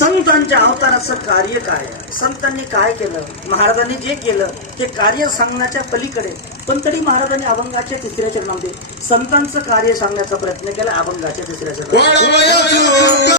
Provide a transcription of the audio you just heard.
संतांच्या अवताराचं कार्य काय, संतांनी काय केलं, महाराजांनी जे केलं ते कार्य सांगण्याच्या पलीकडे. पण तरी महाराजांनी अभंगाच्या तिसऱ्या चरणामध्ये संतांचं कार्य सांगण्याचा प्रयत्न केला. अभंगाच्या तिसऱ्या चरणामध्ये